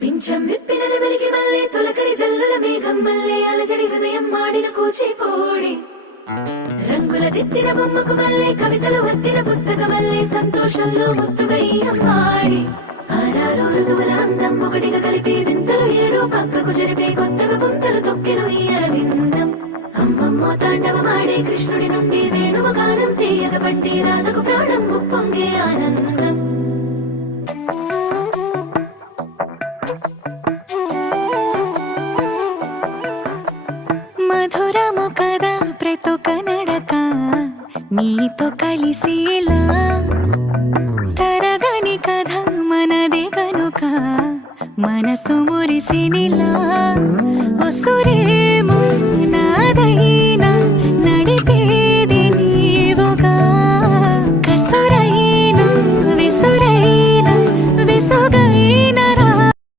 పింఛం విప్పిన నెమలికి మల్లె తొలకరి జల్లుల మేఘం మల్లె అలజడి హృదయం మాడిన కూచిపోడి రంగుల దిద్దిన బొమ్మకు మల్లె కవితలు వద్దిన పుస్తక మల్లె సంతోషంలో ముద్దుగా ఈ అమ్మాడి ఆరారు ఋతువుల అందం ఒకటిగా కలిపి వింతలు ఏడు పక్కకు జరిపే కొత్తగా పుంతలు తొక్కెను ఈ అరవిందం అమ్మమ్మో తాండవమాడే కృష్ణుడి నుండి వేణువ గానం తీయగ పండి రాధకు ప్రాణం ముప్పొంగే ఆనందం మధురము కదా ప్రతొక నడక నీతో కలిసేలా తరగని కథ మనదే కనుక మనసు మురిసినిలా ఉసురేమో